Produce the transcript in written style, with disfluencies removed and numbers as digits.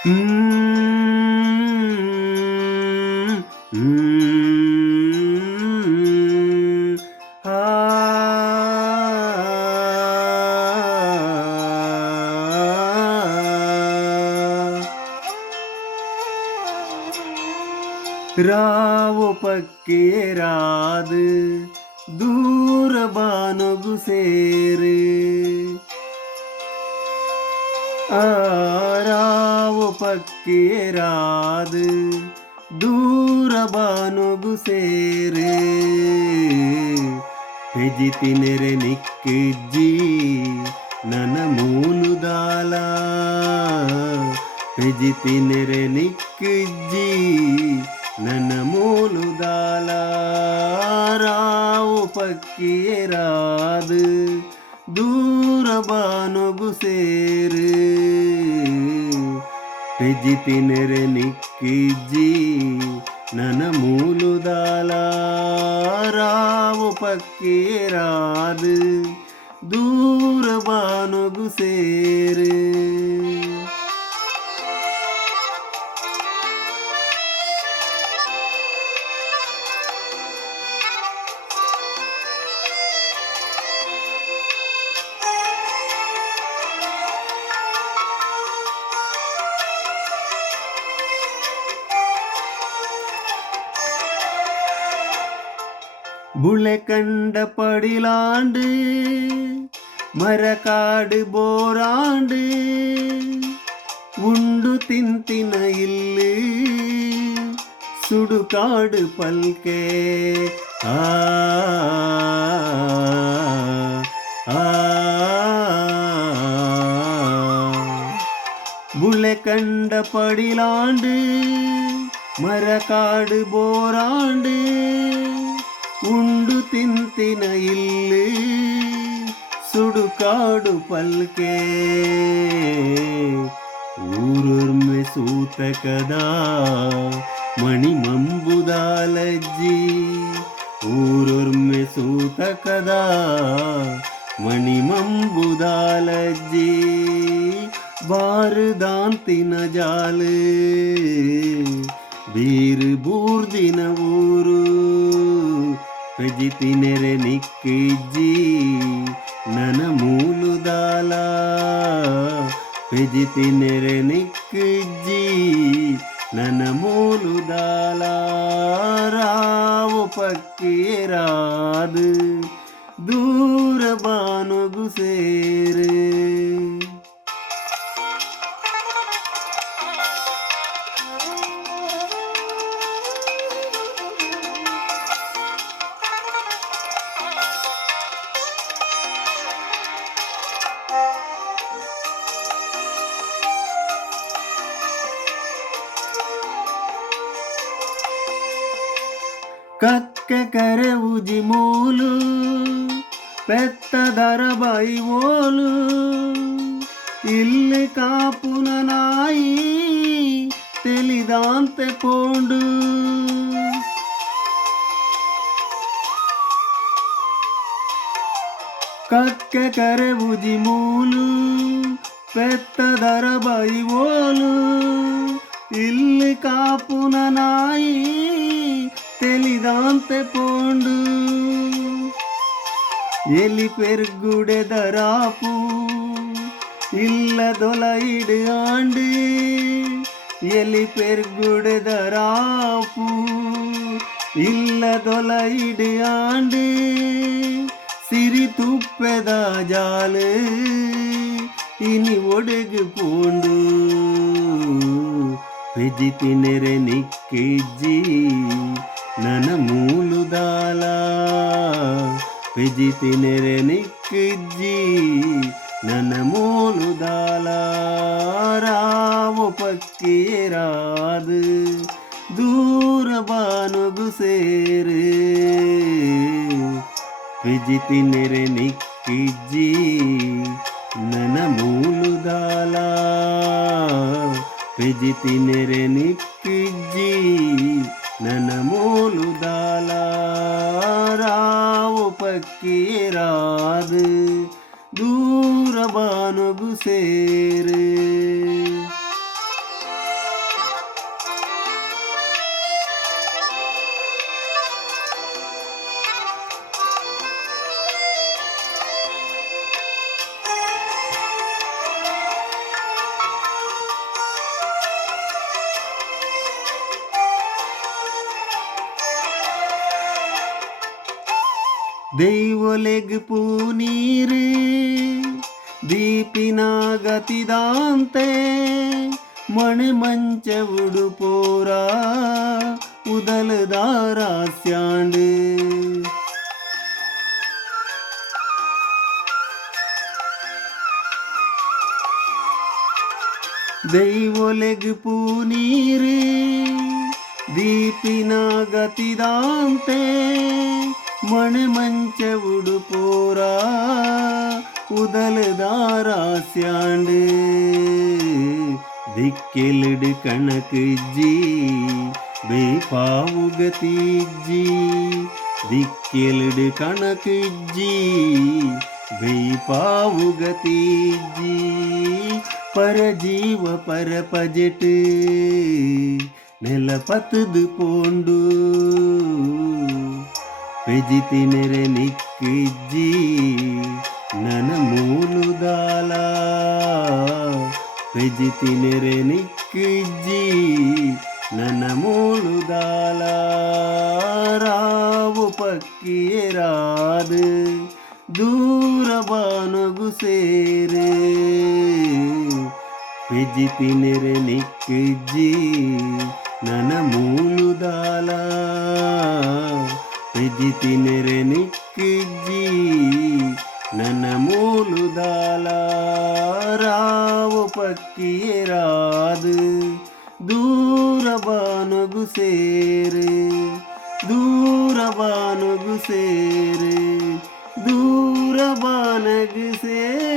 ಹ್ಮ್ ಹ್ಮ್ ಆ ರಾವು ಪಕ್ಕೇರಾದು ದೂರ ಬಾನುಗು ಸೇರು ಆರಾವು ಪಕ್ಕೇರಾದು ದೂರ ಬಾನುಗು ಸೇರು ಹೆಜಿತಿನೆರೆ ನಿಕ್ಕಿಜ್ಜಿ ನನ್ನ ಮೂನುದಾಲ ಹೆಜಿತಿನೆರೆ ನಿಕ್ಕಿಜ್ಜಿ ನನ್ನ ಮೂನುದಾಲ ರಾವು ಪಕ್ಕೇರಾದು ದೂರ ಬಾನುಗು ಸೇರು ಹೆಜಿತಿನೆರೆ ನಿಕ್ಕಿಜ್ಜಿ ನನ್ನ ಮೂಲುದಾಲ ರಾವು ಪಕ್ಕೇರಾದು ದೂರ ಬಾನುಗು ಸೇರು புளை கண்ட படிலாண்டு மரக்காடு போராண்டு ಉಂಡು ತಿಂತಿನ ಇಲ್ಲಿ ಸುಡುಕಾಡು ಪಲ್ಕೆ ಆ ಬುಳೆ ಕಂಡ ಪಡಿಲಾಂಡು ಮರಕಾಡು ಬೋರಾಂಡು ಉಂಡು ತಿಂತಿನ ಇಲ್ಲಿ ಸುಡುಕಾಡು ಪಲ್ಕೆ ಊರೊರ್ಮೆ ಸೂತಕದ ಮಣಿ ಮಂಬುದಾಲಜ್ಜಿ ಊರೊರ್ಮೆ ಸೂತಕದ ಮಣಿ ಮಂಬುದಾಲಜ್ಜಿ ಬಾರುದಾಂತಿನ ಜಾಲು ಬೀರು ಬೂರ್ದಿನ ಊರು ಪೆಜಿತಿನೆರೆ ನಿಕ್ಕಿಜ್ಜಿ ನನ ಮೂಲುದಾಲ ಪೆಜಿತಿನೆರೆ ನಿಕ್ಕಿಜ್ಜಿ ನನ ಮೂಲುದಾಲ ರಾವು ಪಕ್ಕೇರಾದು ದೂರ ಬಾನುಗು ಸೇರು ಕಕ್ಕೆ ಕರೆ ಉಜಿ ಮೂಲು ಪೆತ್ತದರ ಬೈವೋಲು ಇಲ್ಲಿ ಕಾಪುನ ನಾಯಿ ತಿಳಿದಾಂತೆ ಪೋಂಡು ಕಕ್ಕೆ ಕರೆ ಉಜಿ ಮೂಲು ಪೆತ್ತದರ ಬೈವೋಲು ಇಲ್ಲಿ ಕಾಪುನ ನಾಯಿ తెలిదాంతే పోండు ఎలి పెరుగుడే దరాపు ఇల్ల దొలైడు ఆండు ఎలి పెరుగుడే దరాపు ఇల్ల దొలైడు ఆండు సిరి తుప్పెద జాలు ఇని ఒడుగు పోండు పెజితినెరె నిక్కిజ్జి ನನ ಮೂಲುದಾಲ ಪೆಜಿತಿನೆರೆ ನಿಕ್ಕಿಜ್ಜಿ ನನ್ನ ಮೂಲುದಾಲ ರಾವು ಪಕ್ಕೇರಾದು ದೂರ ಬಾನುಗು ಸೇರು ಪೆಜಿತಿನೆರೆ ನಿಕ್ಕಿಜ್ಜಿ ನನ್ನ ಮೂಲುದಾಲ ಪೆಜಿತಿನೆರೆ ನಿಕ್ಕಿಜ್ಜಿ ನನ್ನ ಮೂಲುದಾಲ ರಾವು ಪಕ್ಕೇರಾದು ದೂರ ಬಾನುಗು ಸೇರು ದೈವೊಲೆಗ್ ಪೂನೀರು ದೀಪಿನ ಗತಿದಾಂತೆ ಮಣೆ ಮಂಚ ಉಡುಪೋರ ಉದಲದಾರಾಸ್ಯಾಂಡು ದೈವೊಲೆಗ್ ಪೂನೀರು ದೀಪಿನ ಗತಿದಾಂತೆ ಮಣೆ ಮಂಚ ಉಡುಪೋರ ಉದಲದಾರಾಸ್ಯಾಂಡು ದಿಕ್ಕೆಲಿಡು ಕಣಕಜ್ಜಿ ಬೇಪಾವುಗತಿಜ್ಜಿ ದಿಕ್ಕೆಲಿಡು ಕಣಕಜ್ಜಿ ಬೇಪಾವುಗತಿಜ್ಜಿ ಪರಜೀವ ಪರಪಜೆಟ್ ನೆಲಪತದು ಪೋಂಡು ಪೆಜಿತಿನೆರೆ ನಿಕ್ಕಿಜ್ಜಿ ನನ ಮೂಲುದಾಲ ಪೆಜಿತಿನೆರೆ ನಿಕ್ಕಿಜ್ಜಿ ನನ್ನ ಮೂಲುದಾಲ ರಾವು ಪಕ್ಕಿಯರಾದು ದೂರ ಬಾನಗು ಸೇರೆ ಪೆಜಿತಿನೆರೆ ನಿಕ್ಕಿಜ್ಜಿ ನನ್ನ ಮೂಲುದಾಲ ಪೆಜಿತಿನೆರೆ ನಿಕ್ಕಿಜ್ಜಿ ನನ್ನ ಮೂಲುದಾಲ ರಾವು ಪಕ್ಕಿಯರಾದು ದೂರ ಬಾನಗು ಸೇರೆ ದೂರ ಬಾನಗು ಸೇರೆ ದೂರ ಬಾನಗು ಸೇರೆ